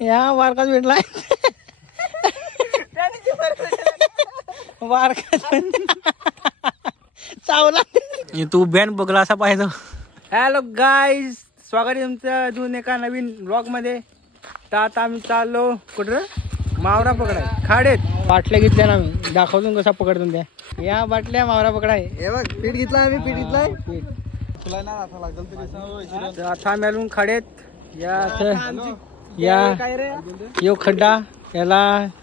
या वारकाच भेटलाय वारका चावला तू बॅन बघला असा पाहिजे. हॅलो गाईज, स्वागत आहे तुमचं अजून एका नवीन ब्लॉग मध्ये. तर आता आम्ही चाललो कुठं मावरा पकडाय. खाडेत बाटल्या घेतल्या ना, मी दाखवतो कसा पकडतो त्या. या बाटल्या मावरा पकडाय. हे बघ पीठ घेतला आम्ही, पीठ घेतलाय. आता आम्ही आलो खाडेत. या यो खड्डा याला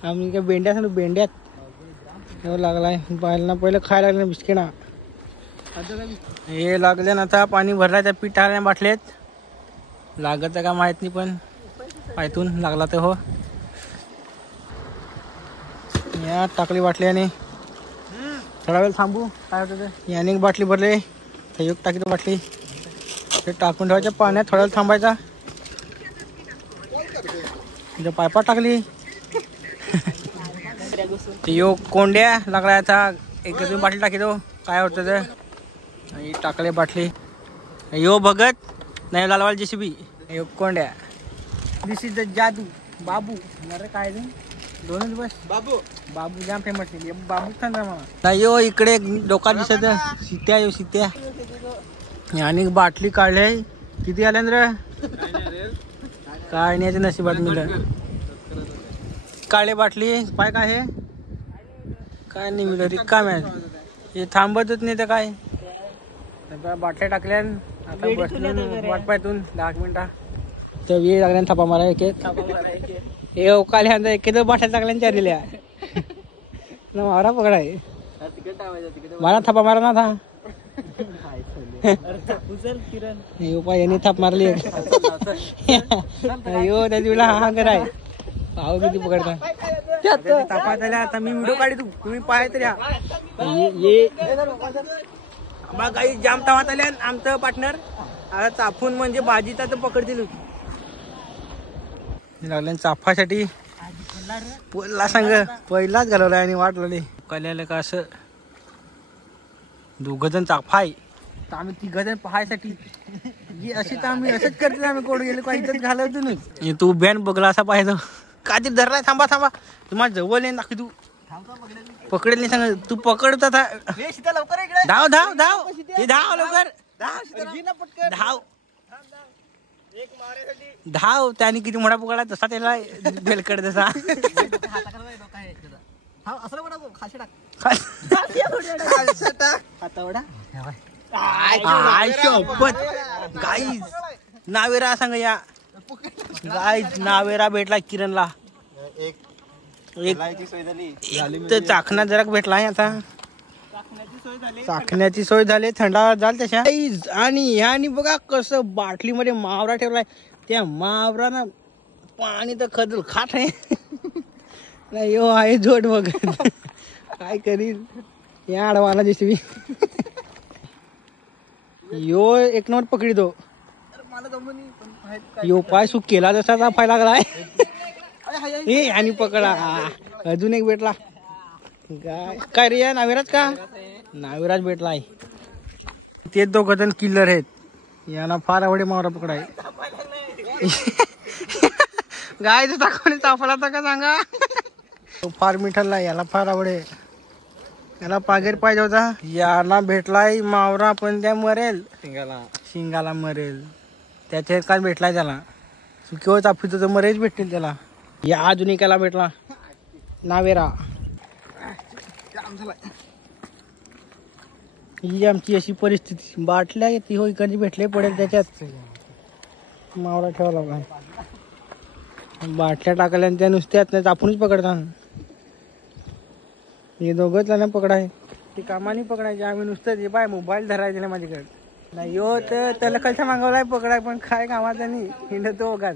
आम्ही काय बेंड्यात ना, बेंड्यात लागलाय. पाहिलं पहिलं खायला लागलं बिस्किट हे लागले ना. आता पाणी भरलाय त्या पीठ टाकल्या बाटलेत. लागत का माहित नाही, पण पायतून लागला तर हो. या टाकली बाटली आणि थोडा वेळ थांबू. काय होतं ते याने बाटली भरले, एक टाकी बाटली ते टाकून ठेवायच्या पाण्यात. थोडा वेळ थांबायचा. पायपा टाकली यो कोंड्या लागला. आता एक बाटली टाकी दो. काय होतं ते टाकले बाटली. यो भगत नाही लालवाल जेसीबी. यो कोंड्या. दिस इज द जादू बाबू. अरे काय दोनच बस. बाबू बाबू जाम फेमस आहे. बाबू सांगा मला नाही. यो इकडे डोका दिसत सीत्या. यो सीत्या आणि बाटली काढले. किती आल्या रे? काय नाही नशिबात मिळलं. काळे बाटली पाय काय हे काय नाही मिळलं. रिकाम आहे हे, थांबतच नाही तर काय. बाटल्या टाकल्या. आता बसलो वाट पायतून 10 मिनिटा. तर ये लागल्या थापा मारा. एक हे काले एक बाटल्या टाकल्या चारलेल्या मारा पकडाय. मला थापा मारा ना था. याने थाप मारली. यो त्या दिवला हा कराय पाहू किती पकडता. तापात आल्या. आता मी व्हिडिओ काढी, तू तुम्ही पाहाय तर या. काही जाम तावात आल्या. आमचं पार्टनर आता चाफून म्हणजे भाजीचा तर पकडतील लागल्या. चाफासाठी पहिला सांग पहिलाच घालवला आणि वाट लागली. कळलं का असं 2 जण चाफा आहे. तर आम्ही 3 जण पाहायसाठी अशी तर आम्ही असंच करतो. आम्ही कोण गेलो का इथंच घालवतो नाही. तू बॅन बघला असा पाहिजे. का ते धरलाय. थांबा थांबा, तुम्हाला जवळ येईन दाखवी. तू पकडेल नाही सांग. तू पकडता धाव धाव धाव. हे धाव लवकर धाव धाव. त्याने किती मोठा पकडला तसा त्याला बेलकड तसा. गाईज नावेरा सांग या. गाईज नावेरा भेटला किरणला. एक तर चाकणा जरा भेटला. आता चाकण्याची सोय झाली. थंडा झाली तशा. आणि ह्यानी बघा कसं बाटलीमध्ये मावरा ठेवलाय. त्या मावरानं पाणी तर खदल खाट आहे. नाही यो आहे जोड बघ काय करील. या आडवाला जेसीबी यो एक नंबर पकडी दो. यो पाय सुख केला जसा पाय लागलाय. हे आणि पकडा. अजून एक भेटला. काय रे या नाविराज का? नाविराज भेटलाय. ते 2 जण किल्लर आहेत. यांना फार आवडे मावरा पकडाय. गाय टाकून चाफला का सांगा. फार मिठाला याला फार आवडे. याला पागेर पाहिजे होता. याला भेटलाय मावरा, पण त्या मरेल शिंगाला मरेल. त्याच्या काय भेटलाय त्याला. सुकेव चाफीत तर मरेच भेटतील त्याला. या अजून एकाला भेटला नावेरा. ही आमची अशी परिस्थिती. बाटल्या ती हो इकडची भेटले पडेल त्याच्यात मावरा ठेवा लागला. बाटल्या टाकल्या त्या नुसत्यात नाही आपणच पकडतात. हे दोघंच ना पकडाय. ती कामाने पकडायची. आम्ही नुसतं जे बाय मोबाईल धरायचे ना माझ्याकडे. नाही यो तर त्याला कशा मागवलाय पकडाय, पण काय कामाचा नाही. हिंडतो बघा.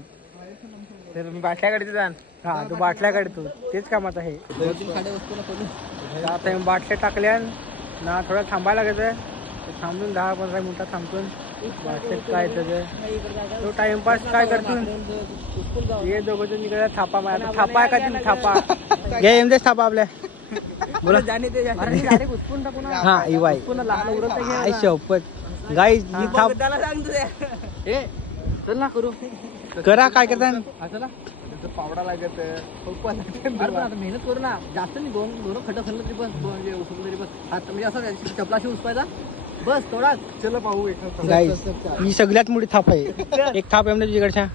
तर मी बाटल्या काढतो जा. हा तू बाटल्या काढतो तेच कामात आहे. आता बाटल्या टाकल्या ना. थोडा थांबायला लागायचं. थांबून 10-15 मिनिटं थांबतून बाटल्यात काय त्याचं तो टाइमपास काय करतो. हे 2 जण निघाल्या. थापा मारा. थापा आहे का तुम्ही? थापा घ्या एमदेच थापा आपल्या. बोला जाणे ते हा इवाय शपथ. गाईज ही थाप चल ना करू करा. काय करता पावडा लागत मेहनत करू ना जास्त नाही दोन खड्डा खणलं तरी बस म्हणजे उसकलं तरी बस हात म्हणजे असं चपलाशी उसपायचा बस थोडा चला पाहू ही सगळ्यात मोठी थाप आहे एक थाप आहे तिकडच्या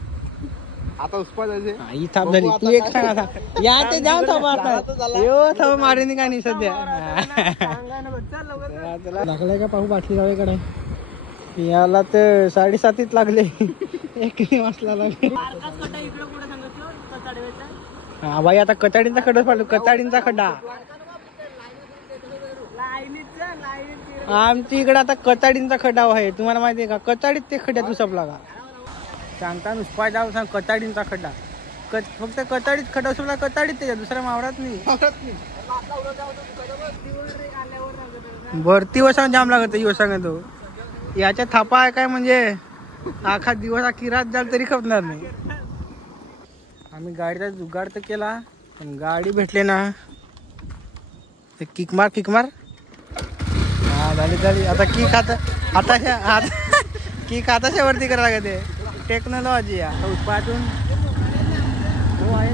आता उसपा जायचे ही थाप झाली तू एक सांग आता या ते जाऊन थाप थाप मारेन का नाही सध्या लागलाय का पाहू बाटली जावेकडे याला तर 7:30 लागले एक वाजला लागले हा बाई आता कचाडींचा खड्डा पाडलो कचाडींचा खड्डा आमच्या इकडे आता कचाडींचा खड्डा आहे तुम्हाला माहिती आहे का कचाडीत ते खड्ड्यात उसपला का सांगता नुसपा जाऊ सांग कचाडींचा खड्डा फक्त कचाडीत खड्डा उसपला कचाडीत त्याच्या दुसऱ्या मावरात नाही भरती वसा जाम लागत यो सांगतो याच्या थापा आहे काय म्हणजे आखा दिवस आखी रात झाली तरी खपणार नाही आम्ही गाडीचा जुगाड तर केला पण गाडी भेटले ना ते किक मार हा झाली आता किक आता किक हाताच्या वरती करा लागते टेक्नॉलॉजी उत्पादन हो आहे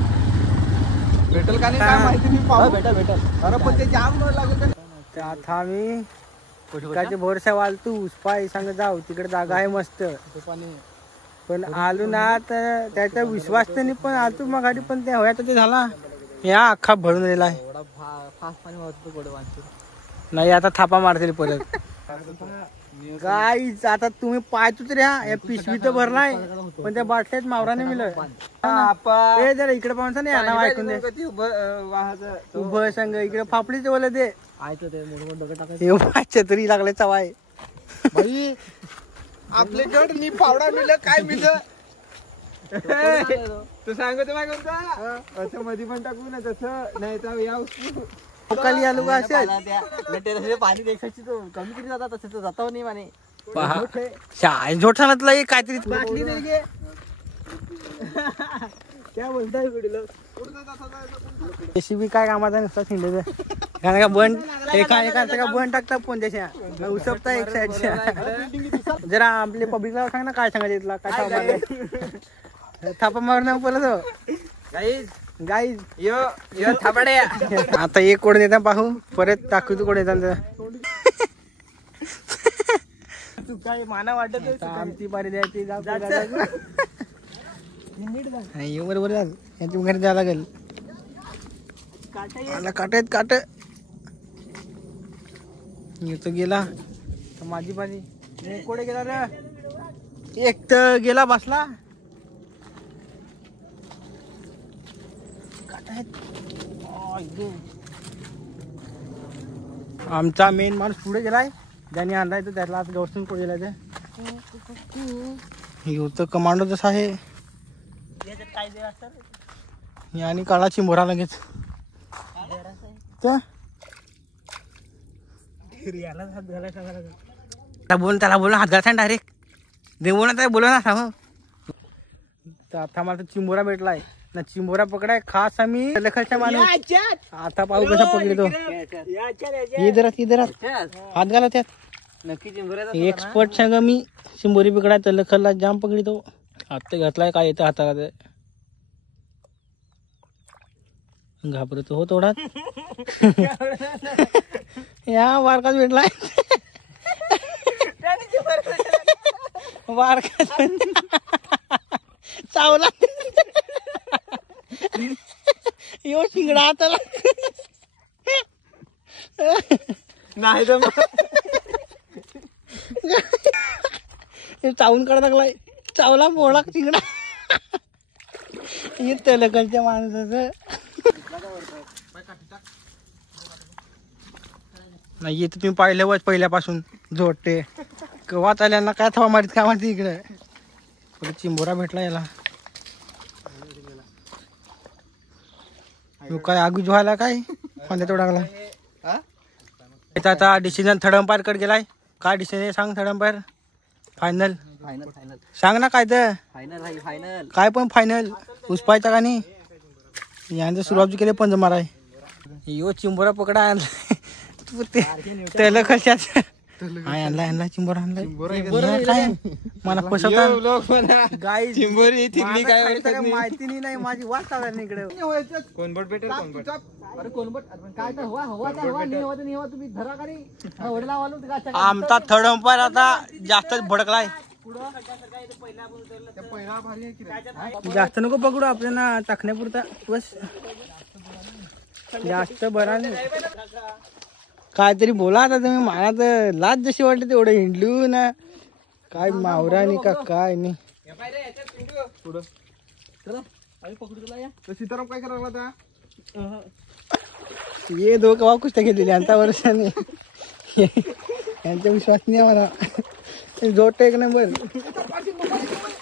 भेटेल का नाही काय माहिती नाही भेटेल अरे पण ते जाम लागत आता आम्ही पुष्काच्या भोरसा वालतू उसपाय सांग जाऊ तिकडे जागा आहे मस्त पण आलो ना तर त्याचा विश्वास तर नाही पण आलतो मग गाडी पण ते होया ते झाला या अख्खा भरून राहिला आहे फास्ट पाणी वाहतो गोड वाहतो नाही आता थापा मारतील परत गाईच आता तुम्ही पाहतो तरी या पिशवी तर भरलाय पण त्या बाटल्यात मावराने मिळत जरा इकडे पाहून नाही नाव ऐकून दे उभं सांग इकडे फापडीच बोल ते छत्री लागले चवाय भाई आपले गड नी पावडा मिळलं काय मिळलं तू सांगतो माय कोणता असं मध्ये पण टाकू ना तसं नाही तर या खाली आलो का असेल पाणी द्यायची तो कमी किती जातात तसं जातो नाही माने शाळेत झोट सांगितलं काहीतरी बाटली नाही घे क्या बोलताय व्हिडिओ जेसीबी काय कामाचा नसता शिंदेचं कारण का बंड एका का बंड टाकता पण त्याच्या उसपता एक साईडच्या जरा आपले पब्लिकला सांग ना काय सांगायचं इथला काय सांगा थापा मारून बोलत गाईज यो थापाडे आता एक कोड देता पाहू परत टाकू तू कोड देता तू काय माना वाटत आमची बारी द्यायची बरोबर याची घरी जायला लागेल काट काट तो गेला माझी बारी कोडे गेला रे एक तर गेला बसला आमचा मेन माणूस पुढे गेलाय ज्याने आणलाय तर त्याला आज गवसून पुढे गेलाय ते कमांडो जसा आहे आणि काळाची मोरा लगेच त्याला बोल हात घालता डायरेक्ट देऊ ना त्याला बोलव ना सांग तर आता मला चिंबोरा भेटलाय ना चिंबोरा पकडाय खास आम्ही लखलच्या माणूस आता पाहू कसा पकडतो इधरात हात घाला त्यात नक्की चिंबोऱ्या एक्सपर्ट सांग मी चिंबोरी पकडाय तर लखलला जाम पकडितो आता घातलाय काय येतं हाताला ते घाबरतो हो थोडा या वारकाच भेटलाय वारकाच चावला यो शिंगडा हाताला नाही चावून काढा लागलाय चावला मोळा शिंगडा हे तेलकलच्या माणसाचं नाही येत तुम्ही पाहिल्यावर पहिल्यापासून जोडते कवा चाल्यांना काय थवा मारीत काय मारते इकडे चिंबोरा भेटला याला काय आगू व्हायला काय कोणत्या तो टाकला आता डिसिजन थर्ड अंपायर कडे गेलाय काय डिसिजन सांग थर्ड अंपायर फायनल सांग ना काय तर फायनल काय पण फायनल उसपायचा का नाही यांचं सुरुवात केले पंज माराय यो चिंबोरा पकडा आणला तू त्याला कशात आणला चिंबोर आणलाय काय मला फसवता गाई चिंबोरी काय माहिती नाही माझी वाट लावली इकडे कोणबट भेटेल अरे कोणबट काय तर हवा नाही हवा तुम्ही धरा का नाही वडला वालू आमचा थर्ड अंपायर आता जास्तच भडकलाय जास्त नको पकडू आपल्याला टाकण्यापुरता बस जास्त बरा नाही काहीतरी बोला आता तुम्ही मला तर लाज जशी वाटते तेवढं हिंडलू ना काय मावरा नाही का काय नाही सीताराम काय करायला आता ये दोघं वा कुस्त्या घेतलेली आता वर्षाने यांचा विश्वास नाही आम्हाला जोड एक नंबर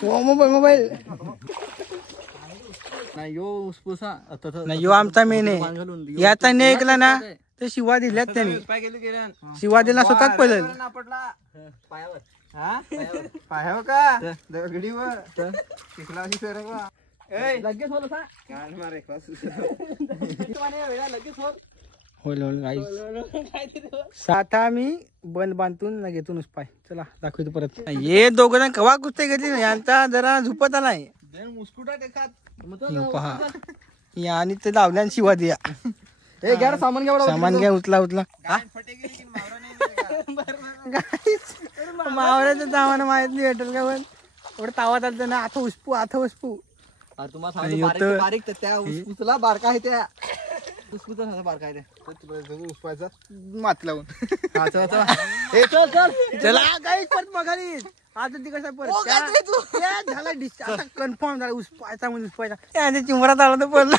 मोबाईल नाही यो आमचा मेन आहे याचा नाही ऐकला ना तर शिवा दिल्यात त्यांनी शिवा दिला स्वतःच पहिलं पायावर का दगडीवर लगेच साथा मी बंद बांधून घेतून पाय चला दाखवतो परत हे दोघं जण कवा कुस्त्या घेतली यांचा जरा झुपत आलाय पहा या आणि ते लावल्या शिवा द्या सामान घ्या उचला मावऱ्याचं सामान माहित नाही भेटेल का पण एवढं तावा चालतं ना आता उस्पू तुम्हाला बारका आहे त्या बारका आहे त्या माती लावून चला काहीच परत बघाली आता ती कसा परत झाला डिश आता कन्फर्म झाला उस्पायचा म्हणजे उस्पायचा चिमरात आला तर पडला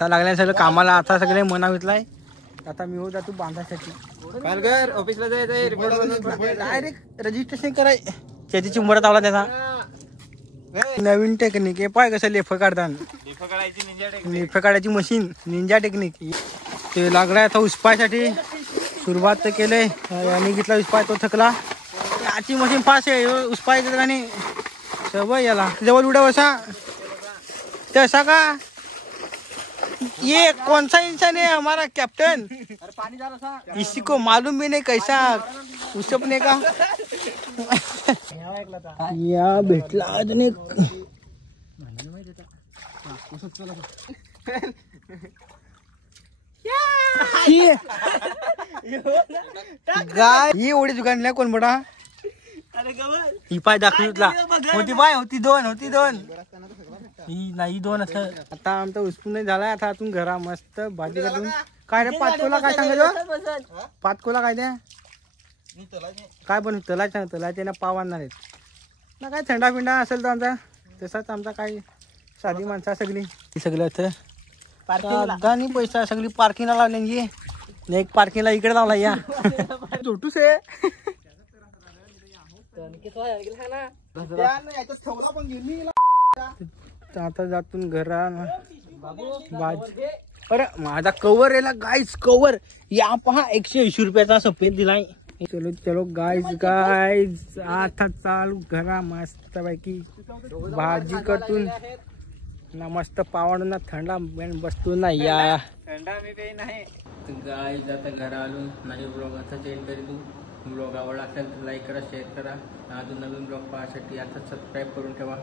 लागल्या सगळं कामाला आता सगळे मना घेतलाय आता मी होता तू बांधासाठी ऑफिसला जायचं डायरेक्ट रजिस्ट्रेशन कराय त्याची चिंबरात आला त्याचा नवीन टेक्निक आहे पाय कसं लेफ काढताना लेफ काढायची मशीन निंजा टेक्निक ते लागलाय आता उस्पायसाठी सुरुवात तर केलंय आणि घेतला उस्पाय तो थकला याची मशीन फास्ट आहे उस्पायचं आणि सवय याला जवळ उड्या बसा तसा का ये कौन सा इंसान है हमारा कैप्टन इसी को मालूम भी नहीं कैसा उसपने का या भेटला अजून एक गाय ही ओढी जुगाडल्या कोण बडा ही पाय दाखवला होती दोन ही नाही दोन असं आता आमचा उस्पून नाही झालाय आता आतून घरा मस्त भाजी काढून काय रे पाचकोला काय सांगायचं पाचकोला काय द्या काय पण तलाच्या ना पाव आणणार आहेत ना काय थंडा पिंडा असेल तर आमचा तसाच आमचा काय साधी माणसा सगळी सगळं आणि पैसा सगळी पार्किंगला लावली एक पार्किंगला इकडे लावला या छोटूस आहे आता जातून घरा अरे माझा कवर आहे गाईज कवर या पहा 180 रुपयाचा सफेद दिलाय चलो गाईज आता चालू घरा मस्त पैकी भाजी कटून ना मस्त पावण ना थंडा बसतो ना या थंडा मी काही नाही गाईज आता घरा आलो माझे ब्लॉग आता चेंज करी तू ब्लॉग आवडला असेल तर लाईक करा शेअर करा अजून नवीन ब्लॉग पाहण्यासाठी आता सबस्क्राईब करून ठेवा.